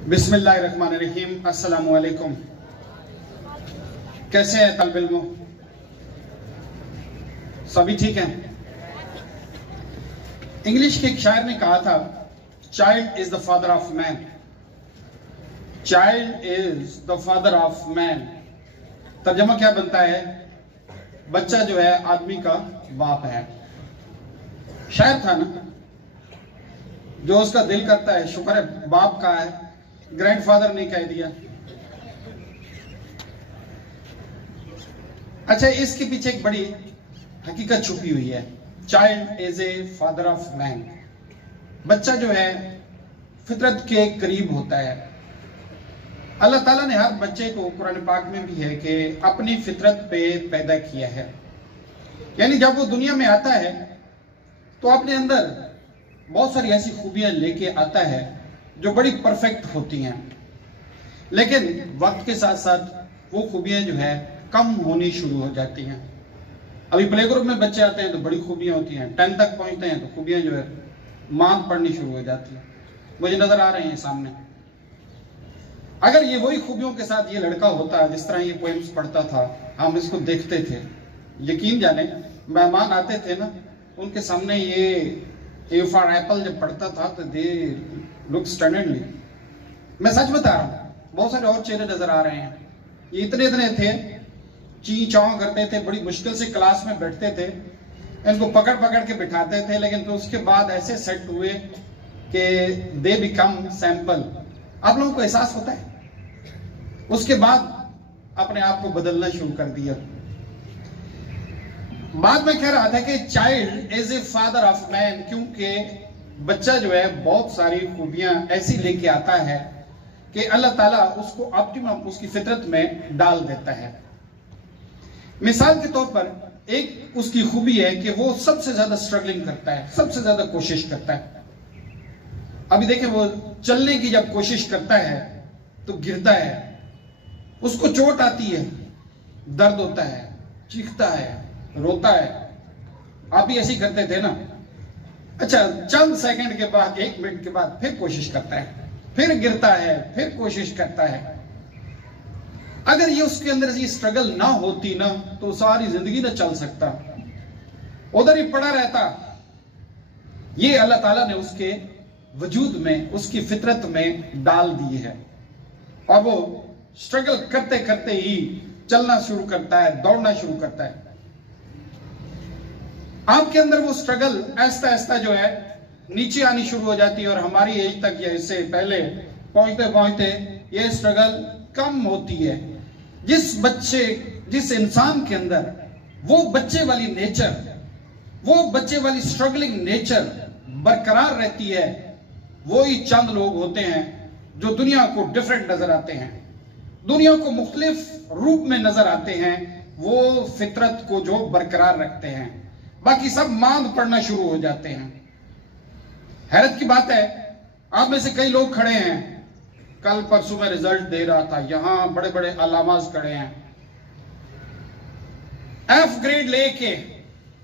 बिस्मिल्लाहिर्रहमानिर्रहीम। अस्सलामु अलैकुम। कैसे हैं तलब इल्मो? सभी ठीक हैं? इंग्लिश के एक शायर ने कहा था, child is the father of man. Child is the father of man. तर्जमा क्या बनता है? बच्चा जो है आदमी का बाप है। शायर था ना, जो उसका दिल करता है, शुक्र है बाप का है, ग्रैंडफादर नहीं कह दिया। अच्छा, इसके पीछे एक बड़ी हकीकत छुपी हुई है। Child is a father of man. बच्चा जो है फितरत के करीब होता है। अल्लाह ताला ने हर बच्चे को, कुरान पाक में भी है कि अपनी फितरत पे पैदा किया है। यानी जब वो दुनिया में आता है तो अपने अंदर बहुत सारी ऐसी खूबियां लेके आता है जो बड़ी परफेक्ट होती हैं, लेकिन वक्त के साथ साथ वो खूबियां जो है कम होनी शुरू हो जाती हैं। अभी प्ले ग्रुप में बच्चे आते हैं तो बड़ी खूबियां होती हैं, 10 तक पहुंचते हैं तो खूबियां जो है मांग पड़नी शुरू हो जाती हैं। मुझे नजर आ रहे हैं सामने। अगर ये वही खूबियों के साथ ये लड़का होता, जिस तरह ये पोएम्स पढ़ता था, हम इसको देखते थे, यकीन जाने मेहमान आते थे ना, उनके सामने ये ए फॉर एप्पल जब पढ़ता था तो दे लुक स्टनिंगली। मैं सच बता रहा हूँ, बहुत सारे और चेहरे नजर आ रहे हैं। ये इतने इतने थे, ची चौं करते थे, बड़ी मुश्किल से क्लास में बैठते थे, इनको पकड़ पकड़ के बिठाते थे, लेकिन तो उसके बाद ऐसे सेट हुए कि दे बिकम सैंपल। आप लोगों को एहसास होता है? उसके बाद अपने आप को बदलना शुरू कर दिया। बाद में कह रहा था कि child is a father of man, क्योंकि बच्चा जो है बहुत सारी खूबियां ऐसी लेके आता है कि अल्लाह ताला उसको ऑप्टिमम उसकी फितरत में डाल देता है। मिसाल के तौर पर एक उसकी खूबी है कि वो सबसे ज्यादा स्ट्रगलिंग करता है, सबसे ज्यादा कोशिश करता है। अभी देखें, वो चलने की जब कोशिश करता है तो गिरता है, उसको चोट आती है, दर्द होता है, चीखता है, रोता है। आप भी ऐसे ही करते थे ना? अच्छा, चंद सेकंड के बाद, 1 मिनट के बाद फिर कोशिश करता है, फिर गिरता है, फिर कोशिश करता है। अगर ये उसके अंदर ये स्ट्रगल ना होती ना, तो सारी जिंदगी ना चल सकता, उधर ही पड़ा रहता। ये अल्लाह ताला ने उसके वजूद में, उसकी फितरत में डाल दी है, और वो स्ट्रगल करते करते ही चलना शुरू करता है, दौड़ना शुरू करता है। आपके अंदर वो स्ट्रगल ऐसा ऐसा जो है नीचे आनी शुरू हो जाती है, और हमारी एज तक या इससे पहले पहुंचते पहुंचते ये स्ट्रगल कम होती है। जिस इंसान के अंदर वो बच्चे वाली नेचर, वो बच्चे वाली स्ट्रगलिंग नेचर बरकरार रहती है, वो ही चंद लोग होते हैं जो दुनिया को डिफरेंट नजर आते हैं, दुनिया को मुख्तलिफ रूप में नजर आते हैं। वो फितरत को जो बरकरार रखते हैं, बाकी सब मांद पड़ना शुरू हो जाते हैं। हैरत की बात है, आप में से कई लोग खड़े हैं, कल परसों में रिजल्ट दे रहा था, यहां बड़े बड़े अलामाज खड़े हैं, F ग्रेड लेके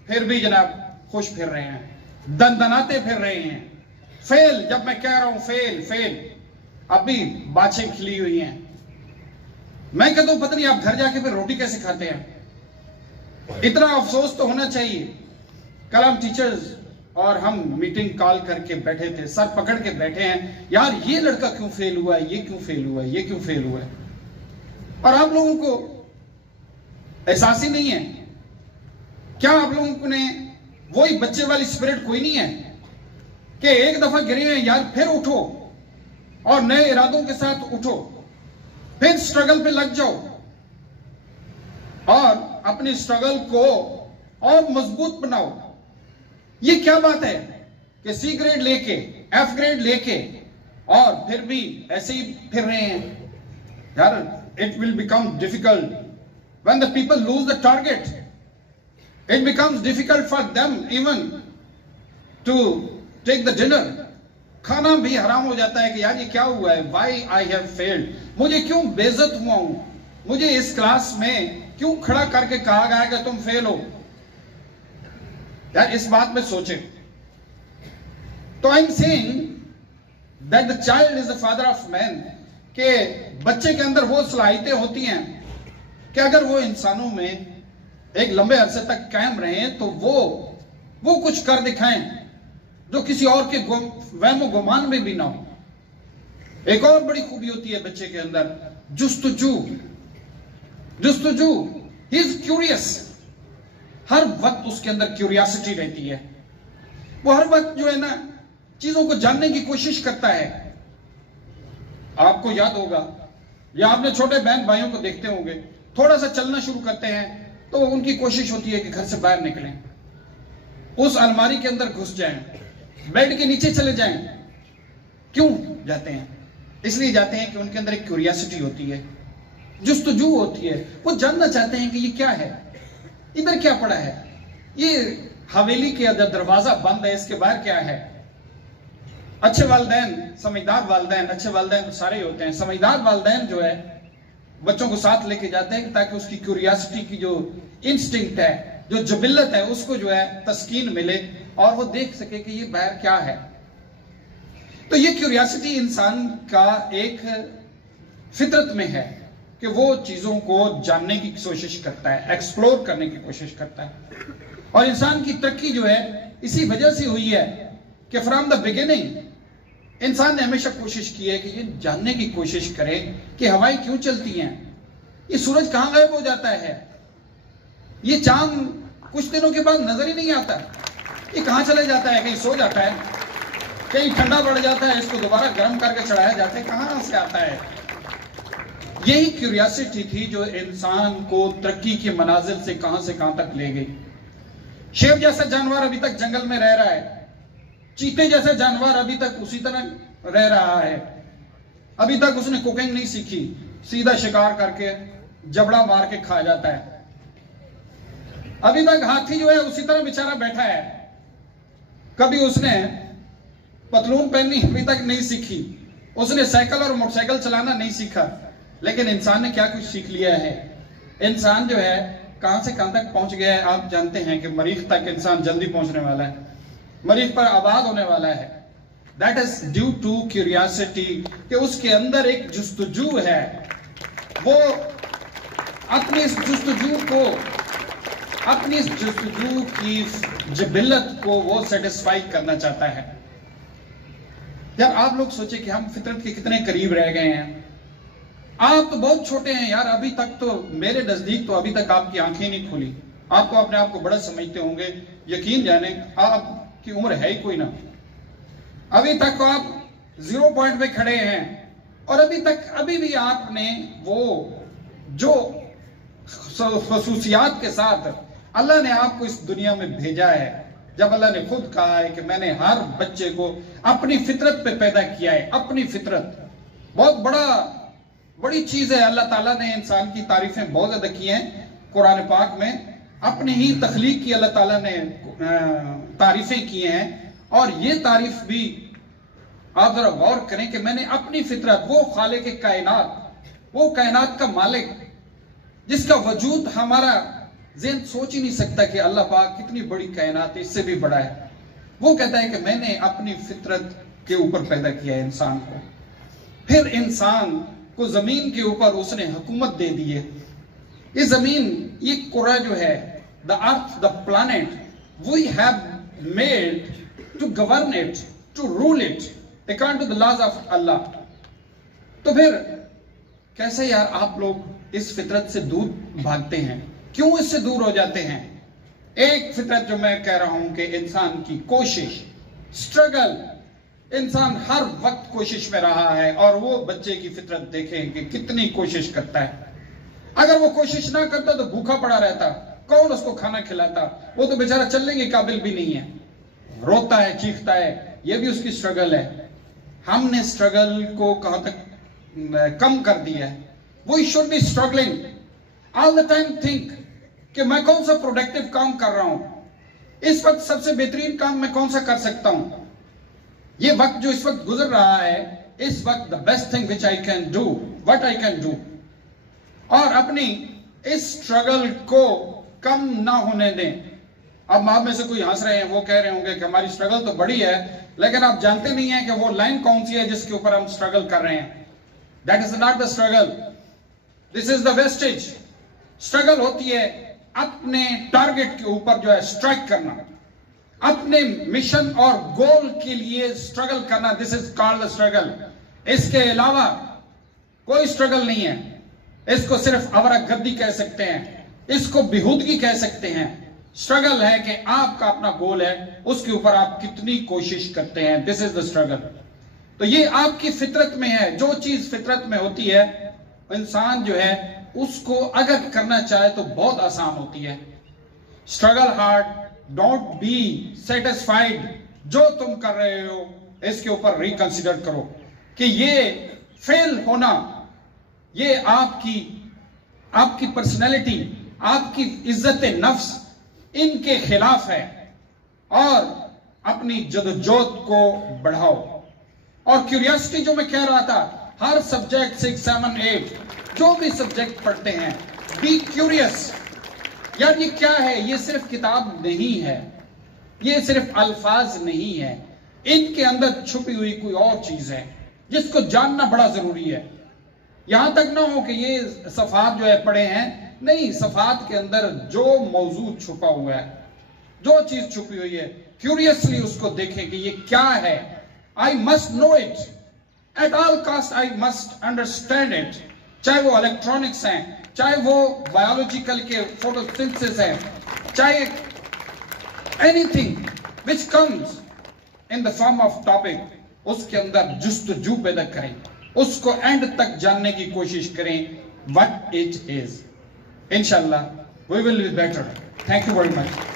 फिर भी जनाब खुश फिर रहे हैं, दनदनाते फिर रहे हैं। फेल, जब मैं कह रहा हूं फेल फेल, अभी बाछें खिली हुई हैं। मैं कहता हूं, पता नहीं आप घर जाके फिर रोटी कैसे खाते हैं? इतना अफसोस तो होना चाहिए। कल हम टीचर्स और हम मीटिंग कॉल करके बैठे थे, सर पकड़ के बैठे हैं, यार ये लड़का क्यों फेल हुआ है, ये क्यों फेल हुआ है, ये क्यों फेल हुआ है। और आप लोगों को एहसास ही नहीं है क्या? आप लोगों ने वही बच्चे वाली स्पिरिट कोई नहीं है कि एक दफा गिरे हैं यार, फिर उठो और नए इरादों के साथ उठो, फिर स्ट्रगल पे लग जाओ और अपनी स्ट्रगल को और मजबूत बनाओ। ये क्या बात है कि सी ग्रेड लेके, एफ ग्रेड लेके और फिर भी ऐसे ही फिर रहे हैं? यार, it will become difficult when the people lose the target. It becomes difficult for them even to take the dinner. खाना भी हराम हो जाता है कि यार ये क्या हुआ है, वाई आई हैव फेल्ड, मुझे क्यों बेइज्जत हुआ हूं, मुझे इस क्लास में क्यों खड़ा करके कहा गया कि तुम फेल हो। यार इस बात में सोचें। तो I am saying that the child is the father of man, के बच्चे के अंदर वो सलाहियतें होती हैं कि अगर वो इंसानों में एक लंबे अरसे तक कायम रहे तो वो कुछ कर दिखाएं जो किसी और के वहमो गुमान में भी ना हो। एक और बड़ी खूबी होती है बच्चे के अंदर, जुस्तजू। ही इज क्यूरियस, हर वक्त उसके अंदर क्यूरियोसिटी रहती है। वो हर वक्त जो है ना चीजों को जानने की कोशिश करता है। आपको याद होगा या आपने छोटे बहन भाइयों को देखते होंगे, थोड़ा सा चलना शुरू करते हैं तो उनकी कोशिश होती है कि घर से बाहर निकलें, उस अलमारी के अंदर घुस जाएं, बेड के नीचे चले जाएं। क्यों जाते हैं? इसलिए जाते हैं कि उनके अंदर एक क्यूरियोसिटी होती है, जुस्तजू होती है। वो जानना चाहते हैं कि ये क्या है, इधर क्या पड़ा है, ये हवेली के अंदर दरवाजा बंद है, इसके बाहर क्या है। अच्छे वालिदैन, समझदार वालिदैन, अच्छे वालिदैन तो सारे ही होते हैं, समझदार वालिदैन जो है बच्चों को साथ लेके जाते हैं ताकि उसकी क्यूरियोसिटी की जो इंस्टिंक्ट है, जो जबिल्लत है, उसको जो है तस्कीन मिले और वो देख सके कि ये बाहर क्या है। तो ये क्यूरियोसिटी इंसान का एक फितरत में है कि वो चीजों को जानने की कोशिश करता है, एक्सप्लोर करने की कोशिश करता है। और इंसान की तरक्की जो है इसी वजह से हुई है कि फ्रॉम द बिगिनिंग इंसान ने हमेशा कोशिश की है कि ये जानने की कोशिश करे कि हवाएं क्यों चलती हैं, ये सूरज कहां गायब हो जाता है, ये चांद कुछ दिनों के बाद नजर ही नहीं आता, ये कहां चले जाता है, कहीं सो जाता है, कहीं ठंडा पड़ जाता है, इसको दोबारा गर्म करके चढ़ाया जाता है, कहां से आता है। यही क्यूरियोसिटी थी जो इंसान को तरक्की की मनाजिल से कहां तक ले गई। शेर जैसा जानवर अभी तक जंगल में रह रहा है, चीते जैसा जानवर अभी तक उसी तरह रह रहा है, अभी तक उसने कुकिंग नहीं सीखी, सीधा शिकार करके जबड़ा मार के खा जाता है। अभी तक हाथी जो है उसी तरह बेचारा बैठा है, कभी उसने पतलून पहननी अभी तक नहीं सीखी, उसने साइकिल और मोटरसाइकिल चलाना नहीं सीखा। लेकिन इंसान ने क्या कुछ सीख लिया है। इंसान जो है कहां से कहां तक पहुंच गया है। आप जानते हैं कि मरीख तक इंसान जल्दी पहुंचने वाला है, मरीख पर आबाद होने वाला है। That is due to curiosity, कि उसके अंदर एक जुस्तजू है, वो अपनी इस जुस्तजू की जबिल्लत को वो सेटिस्फाई करना चाहता है। यार आप लोग सोचे कि हम फितरत के कितने करीब रह गए हैं। आप तो बहुत छोटे हैं यार, अभी तक तो मेरे नजदीक तो अभी तक आपकी आंखें नहीं खुली। आप तो अपने आप को बड़ा समझते होंगे, यकीन जाने आपकी उम्र है ही कोई ना। अभी तक आप 0 पॉइंट पे खड़े हैं और अभी भी आपने वो जो खसूसियात के साथ अल्लाह ने आपको इस दुनिया में भेजा है, जब अल्लाह ने खुद कहा है कि मैंने हर बच्चे को अपनी फितरत पे पैदा किया है। अपनी फितरत बहुत बड़ी चीज है। अल्लाह ताला ने इंसान की तारीफें बहुत ज्यादा की हैं कुरान पाक में, अपनी ही तख्लीक की अल्लाह ताला ने तारीफें की हैं। और ये तारीफ भी आप जरा गौर करें कि मैंने अपनी फितरत, वो खालिक कायनात, वो कायनात का मालिक जिसका वजूद हमारा ज़हन सोच ही नहीं सकता कि अल्लाह पाक कितनी बड़ी कायनात है, इससे भी बड़ा है। वो कहता है कि मैंने अपनी फितरत के ऊपर पैदा किया है इंसान को। फिर इंसान को जमीन के ऊपर उसने हुकूमत दे दी है। ये जमीन, ये कुरा जो है, the earth, the planet, we have made to govern it, to rule it according to the laws of Allah. तो फिर कैसे यार आप लोग इस फितरत से दूर भागते हैं, क्यों इससे दूर हो जाते हैं? एक फितरत जो मैं कह रहा हूं कि इंसान की कोशिश, स्ट्रगल, इंसान हर वक्त कोशिश में रहा है। और वो बच्चे की फितरत देखें कि कितनी कोशिश करता है। अगर वो कोशिश ना करता तो भूखा पड़ा रहता, कौन उसको खाना खिलाता? वो तो बेचारा चलने के काबिल भी नहीं है, रोता है, चीखता है, ये भी उसकी स्ट्रगल है। हमने स्ट्रगल को कहां तक कम कर दिया है। We should be struggling all the time. Think कि मैं कौन सा प्रोडक्टिव काम कर रहा हूं, इस वक्त सबसे बेहतरीन काम मैं कौन सा कर सकता हूं। ये वक्त जो इस वक्त गुजर रहा है, इस वक्त the best thing which I can do, what I can do. और अपनी इस स्ट्रगल को कम ना होने दें। अब आप में से कोई हंस रहे हैं, वो कह रहे होंगे कि हमारी स्ट्रगल तो बड़ी है लेकिन आप जानते नहीं हैं कि वो लाइन कौन सी है जिसके ऊपर हम स्ट्रगल कर रहे हैं। That is not the struggle, this is the wastage. Struggle होती है अपने टारगेट के ऊपर जो है स्ट्राइक करना, अपने मिशन और गोल के लिए स्ट्रगल करना, this is called the struggle. इसके अलावा कोई स्ट्रगल नहीं है। इसको सिर्फ अवरागर्दी कह सकते हैं, इसको बेहूदगी कह सकते हैं। स्ट्रगल है कि आपका अपना गोल है, उसके ऊपर आप कितनी कोशिश करते हैं, दिस इज द स्ट्रगल। तो ये आपकी फितरत में है। जो चीज फितरत में होती है, इंसान जो है उसको अगर करना चाहे तो बहुत आसान होती है। Struggle hard, don't be satisfied. जो तुम कर रहे हो इसके ऊपर रिकंसिडर करो कि ये फेल होना, ये आपकी पर्सनैलिटी, आपकी इज्जत नफ्स इनके खिलाफ है, और अपनी जदोजहद को बढ़ाओ। और क्यूरियोसिटी जो मैं कह रहा था, हर सब्जेक्ट 6, 7, 8 जो भी सब्जेक्ट पढ़ते हैं, बी क्यूरियस। यार ये क्या है? ये सिर्फ किताब नहीं है, ये सिर्फ अल्फाज नहीं है, इनके अंदर छुपी हुई कोई और चीज है जिसको जानना बड़ा जरूरी है। यहां तक ना हो कि ये सफात जो है पढ़े हैं, नहीं, सफात के अंदर जो मौजूद छुपा हुआ है, जो चीज छुपी हुई है, क्यूरियसली उसको देखें कि ये क्या है। I must know it at all cost, I must understand it. चाहे वो इलेक्ट्रॉनिक्स हैं, चाहे वो बायोलॉजिकल के फोटोसिंथेसिस है, चाहे anything which comes in the form of topic, उसके अंदर जुस्तजू पैदा करें, उसको एंड तक जानने की कोशिश करें व्हाट इट इज। इंशाल्लाह we will be better. Thank you very much.